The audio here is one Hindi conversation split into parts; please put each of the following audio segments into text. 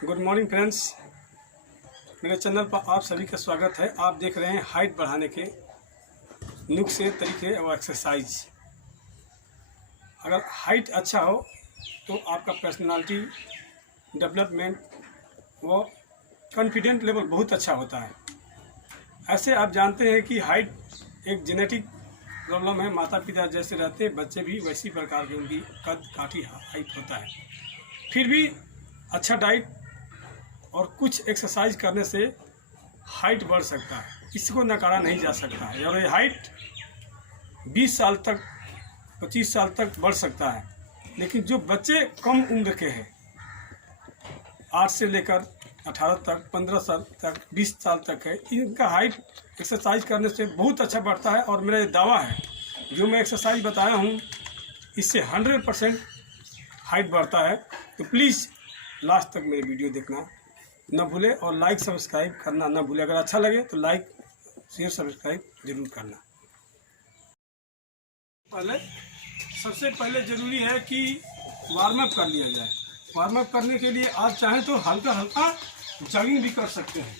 गुड मॉर्निंग फ्रेंड्स, मेरे चैनल पर आप सभी का स्वागत है। आप देख रहे हैं हाइट बढ़ाने के नुस्खे, तरीके और एक्सरसाइज। अगर हाइट अच्छा हो तो आपका पर्सनालिटी डेवलपमेंट व कॉन्फिडेंट लेवल बहुत अच्छा होता है। ऐसे आप जानते हैं कि हाइट एक जेनेटिक प्रॉब्लम है। माता पिता जैसे रहते हैं बच्चे भी वैसी प्रकार के उनकी कद काठी हाइट होता है। फिर भी अच्छा डाइट और कुछ एक्सरसाइज करने से हाइट बढ़ सकता है, इसको नकारा नहीं जा सकता है। और ये हाइट 20 साल तक 25 साल तक बढ़ सकता है। लेकिन जो बच्चे कम उम्र के हैं, 8 से लेकर 18 तक, 15 साल तक, 20 साल तक है, इनका हाइट एक्सरसाइज करने से बहुत अच्छा बढ़ता है। और मेरा ये दावा है, जो मैं एक्सरसाइज बताया हूँ इससे 100% हाइट बढ़ता है। तो प्लीज़ लास्ट तक मेरी वीडियो देखना न भूले और लाइक सब्सक्राइब करना न भूले। अगर अच्छा लगे तो लाइक शेयर सब्सक्राइब जरूर करना। सबसे पहले ज़रूरी है कि वार्म अप कर लिया जाए। वार्म अप करने के लिए आप चाहें तो हल्का हल्का जॉगिंग भी कर सकते हैं।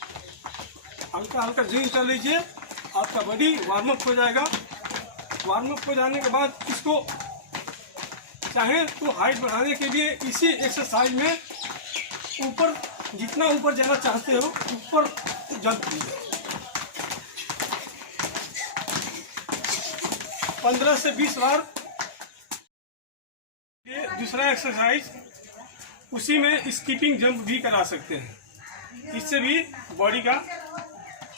हल्का हल्का जॉगिंग कर लीजिए, आपका बॉडी वार्म अप हो जाएगा। वार्म अप हो जाने के बाद इसको चाहें तो हाइट बढ़ाने के लिए इसी एक्सरसाइज में ऊपर, जितना ऊपर जाना चाहते हो ऊपर जंप कीजिए। 15 से 20 बार। ये दूसरा एक्सरसाइज, उसी में स्कीपिंग जंप भी करा सकते हैं। इससे भी बॉडी का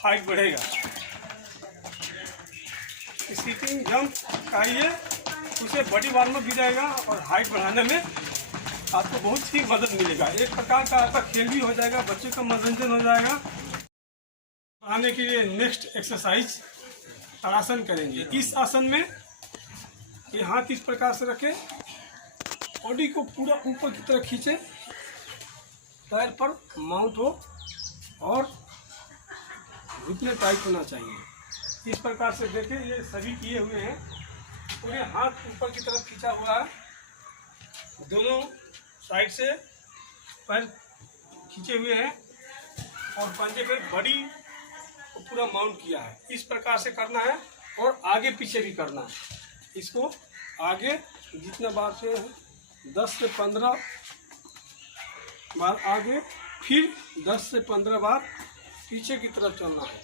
हाइट बढ़ेगा। स्कीपिंग जंप करिए, उससे बॉडी वार्म अप भी जाएगा और हाइट बढ़ाने में आपको बहुत ही मदद मिलेगा। एक प्रकार का आपका खेल भी हो जाएगा, बच्चों का मनोरंजन हो जाएगा। बढ़ाने के लिए नेक्स्ट एक्सरसाइज ताड़ासन करेंगे। इस आसन में ये हाथ इस प्रकार से रखें, बॉडी को पूरा ऊपर की तरफ खींचे, पैर पर माउंट हो और घुटने टाइट होना चाहिए। इस प्रकार से देखें, ये सभी किए हुए हैं। पूरे हाथ ऊपर की तरफ खींचा हुआ है, दोनों साइड से पैर खींचे हुए हैं और पंजे पे बॉडी को पूरा माउंट किया है। इस प्रकार से करना है और आगे पीछे भी करना है। इसको आगे जितना बार से 10 से 15 बार आगे, फिर 10 से 15 बार पीछे की तरफ चलना है।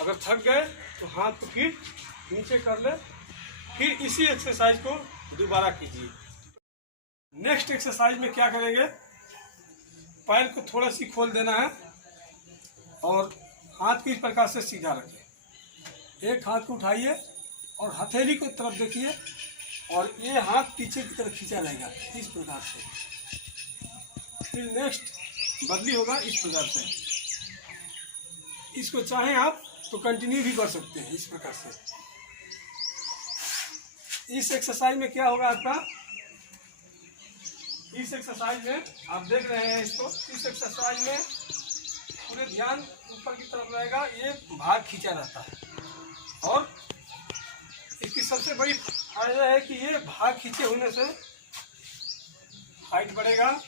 अगर थक गए तो हाथ को फिर नीचे कर ले, फिर इसी एक्सरसाइज को दोबारा कीजिए। नेक्स्ट एक्सरसाइज में क्या करेंगे, पैर को थोड़ा सी खोल देना है और हाथ को इस प्रकार से सीधा रखें। एक हाथ को उठाइए और हथेली को तरफ देखिए और ये हाथ पीछे की तरफ खींचा रहेगा इस प्रकार से। फिर नेक्स्ट बदली होगा इस प्रकार से। इसको चाहें आप तो कंटिन्यू भी कर सकते हैं इस प्रकार से। इस एक्सरसाइज में क्या होगा आपका, इस एक्सरसाइज में आप देख रहे हैं इसको, इस एक्सरसाइज में पूरे ध्यान ऊपर की तरफ रहेगा। ये भाग खींचा रहता है और इसकी सबसे बड़ी फायदा है कि ये भाग खींचे होने से हाइट बढ़ेगा।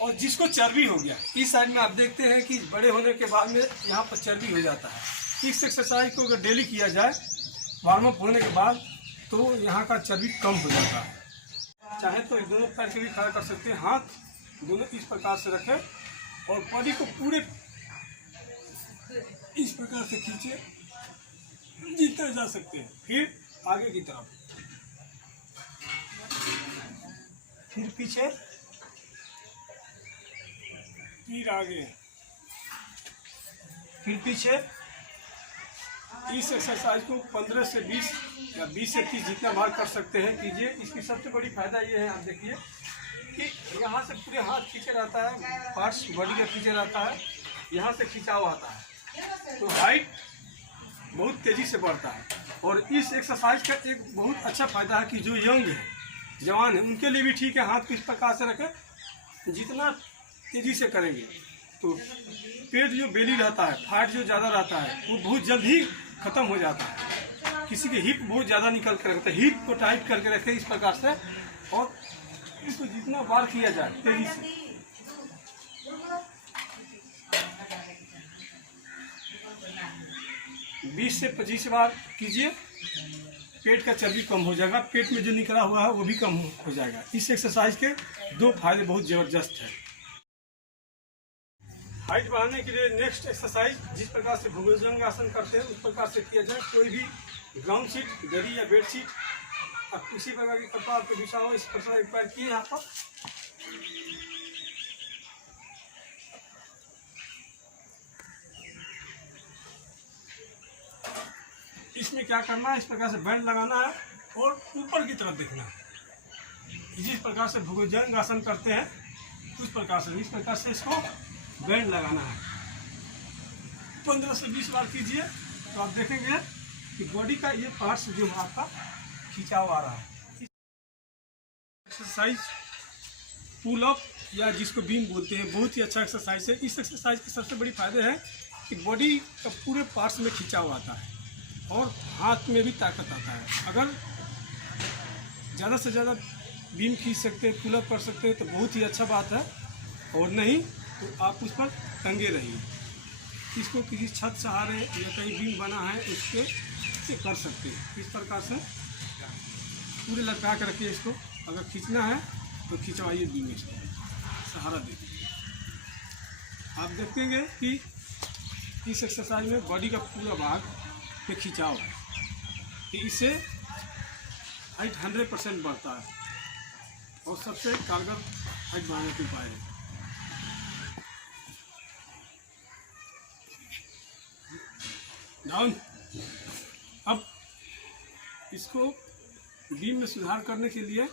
और जिसको चर्बी हो गया, इस साइड में आप देखते हैं कि बड़े होने के बाद में यहाँ पर चर्बी हो जाता है। इस एक्सरसाइज को अगर डेली किया जाए वार्म अप होने के बाद, तो यहाँ का चर्बी कम हो जाता है। चाहे तो दोनों पैर के भी खड़ा कर सकते हैं। हाथ दोनों इस प्रकार से रखें और बॉडी को पूरे इस प्रकार से खींचे जितना जा सकते हैं। फिर आगे की तरफ, फिर पीछे, फिर आगे, फिर पीछे। इस एक्सरसाइज को 15 से 20 या 20 से 30 जितना बार कर सकते हैं कीजिए। इसकी सबसे बड़ी फायदा ये है, आप देखिए कि यहाँ से पूरे हाथ खींचे रहता है, पार्ट्स बॉडी का खींचे रहता है, यहाँ से खिंचाव आता है, तो हाइट बहुत तेज़ी से बढ़ता है। और इस एक्सरसाइज का एक बहुत अच्छा फायदा है कि जो यंग है, जवान है, उनके लिए भी ठीक है। हाथ को इस प्रकार से रखें, जितना तेज़ी से करेंगे तो पेट जो बेली रहता है, फैट जो ज़्यादा रहता है, वो बहुत जल्द ही ख़त्म हो जाता है। किसी के हिप बहुत ज़्यादा निकल कर रखता है, हिप को टाइट करके रखें इस प्रकार से। और इसको जितना बार किया जाए तेज़ी से, 20 से 25 बार कीजिए, पेट का चर्बी कम हो जाएगा, पेट में जो निकला हुआ है वो भी कम हो जाएगा। इस एक्सरसाइज के 2 फायदे बहुत ज़बरदस्त हैं। हाइट बढ़ाने के लिए नेक्स्ट एक्सरसाइज जिस प्रकार से भुजंग आसन करते हैं उस प्रकार से किया जाए। कोई भी ग्राउंड शीट, दरी या बेड शीट और किसी प्रकार की कपड़ा आपको बिछा हो, इस प्रकार एक पैर किए यहाँ पर, इसमें क्या करना है, इस प्रकार से बैंड लगाना है और ऊपर की तरफ देखना है। जिस प्रकार से भुजंग आसन करते हैं उस प्रकार से, इस प्रकार से इसको बैंड लगाना है। 15 से 20 बार कीजिए तो आप देखेंगे कि बॉडी का ये पार्ट्स जो है आपका खिंचाव आ रहा है। एक्सरसाइज पुल अप या जिसको बीम बोलते हैं, बहुत ही अच्छा एक्सरसाइज है। इस एक्सरसाइज के सबसे बड़ी फायदे है कि बॉडी का पूरे पार्ट्स में खिंचाव आता है और हाथ में भी ताकत आता है। अगर ज़्यादा से ज़्यादा बीम खींच सकते हैं, पुल अप कर सकते हैं तो बहुत ही अच्छा बात है, और नहीं तो आप उस पर टंगे रहिए। इसको किसी छत सहारे या कहीं बीम बना है उसके से कर सकते हैं। इस प्रकार से पूरे लटका कर रखिए इसको, अगर खींचना है तो खिंचवाइए बीम, इसको सहारा दीजिए। आप देखेंगे कि इस एक्सरसाइज में बॉडी का पूरा भाग पे खिंचाव है, कि इससे हाइट 100% बढ़ता है और सबसे कारगर हाइट बढ़ाने के उपाय है। डाउन। अब इसको बीम में सुधार करने के लिए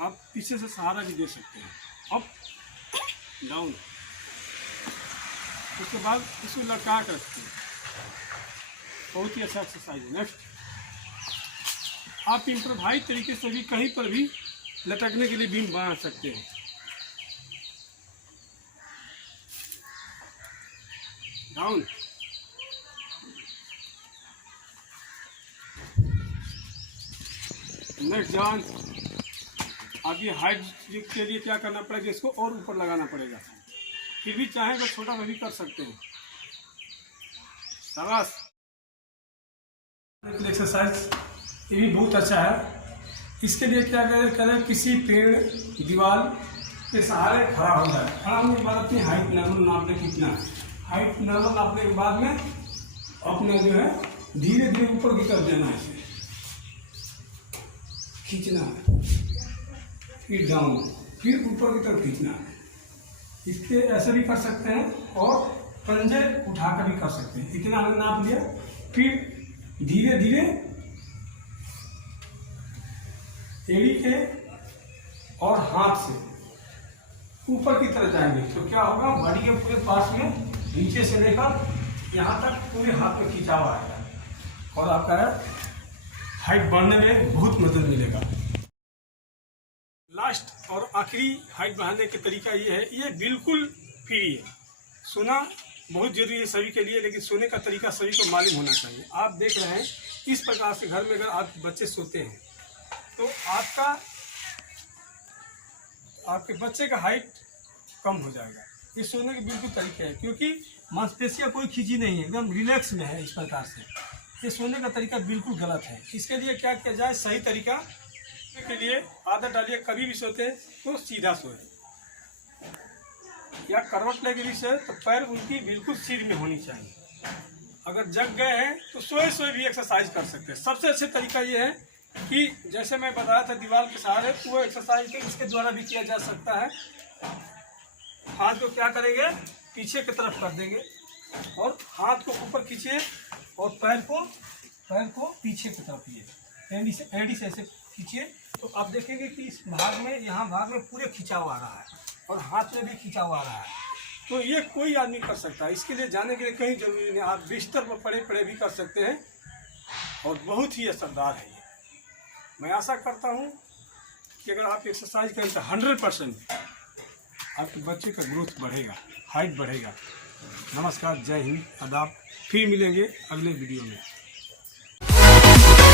आप पीछे से सहारा भी दे सकते हैं। अप डाउन, उसके बाद इसको लटका कर रखते हैं। बहुत ही अच्छा एक्सरसाइज है। नेक्स्ट, आप इम्प्रोवाइज तरीके से भी कहीं पर भी लटकने के लिए बीम बना सकते हैं। डाउन, नेक्स्ट जान। अब ये हाइट के लिए क्या करना पड़ेगा, इसको और ऊपर लगाना पड़ेगा। फिर भी चाहें तो छोटा में भी कर सकते हैं। शाबाश। एक्सरसाइज ये भी बहुत अच्छा है। इसके लिए क्या करें, किसी पेड़, दीवार के सहारे खड़ा हो जाए। खड़ा होने के बाद अपनी हाइट नॉर्मल नाप लें, कितना हाइट नॉर्मल नापने के बाद में अपने जो है धीरे धीरे ऊपर की तरफ देना है, इसे खींचना है, फिर डाउन, फिर ऊपर की तरफ खींचना है। इसके ऐसे भी कर सकते हैं और पंजे उठाकर भी कर सकते हैं। इतना हमने नाप लिया, फिर धीरे धीरे एड़ी के और हाथ से ऊपर की तरफ जाएंगे तो क्या होगा, बॉडी के पूरे पास में नीचे से लेकर यहाँ तक पूरे हाथ में खिंचाव आएगा और आपका हाइट बढ़ने में बहुत मदद मिलेगा। लास्ट और आखिरी हाइट बढ़ाने का तरीका ये है, ये बिल्कुल फ्री है। सोना बहुत जरूरी है सभी के लिए, लेकिन सोने का तरीका सभी को मालूम होना चाहिए। आप देख रहे हैं इस प्रकार से घर में अगर आप बच्चे सोते हैं तो आपके बच्चे का हाइट कम हो जाएगा। ये सोने के बिल्कुल तरीके है, क्योंकि मांसपेशियां कोई खींची नहीं है, एकदम रिलैक्स में है। इस प्रकार से ये सोने का तरीका बिल्कुल गलत है। इसके लिए क्या किया जाए, सही तरीका के लिए आदत डालिए। कभी भी सोते हैं तो सीधा सोए या करवट लेके भी सोए तो पैर उनकी बिल्कुल सिर में होनी चाहिए। अगर जग गए हैं तो सोए सोए भी एक्सरसाइज कर सकते हैं। सबसे अच्छा तरीका ये है कि जैसे मैं बताया था दीवार के सहारे, वो एक्सरसाइज इसके द्वारा भी किया जा सकता है। हाथ को क्या करेंगे, पीछे की तरफ कर देंगे और हाथ को ऊपर खींचिए और पैर को पीछे की तरफ लिए एड़ी से ऐसे खींचिए तो आप देखेंगे कि इस भाग में, यहाँ भाग में पूरे खिंचाव आ रहा है और हाथ में भी खिंचाव आ रहा है। तो ये कोई आदमी कर सकता है। इसके लिए जाने के लिए कहीं जरूरी नहीं, आप बिस्तर पर पड़े पड़े भी कर सकते हैं और बहुत ही असरदार है ये। मैं आशा करता हूँ कि अगर आप एक्सरसाइज करें तो 100% आपके बच्चे का ग्रोथ बढ़ेगा, हाइट बढ़ेगा। नमस्कार, जय हिंद, आदाब। फिर मिलेंगे अगले वीडियो में।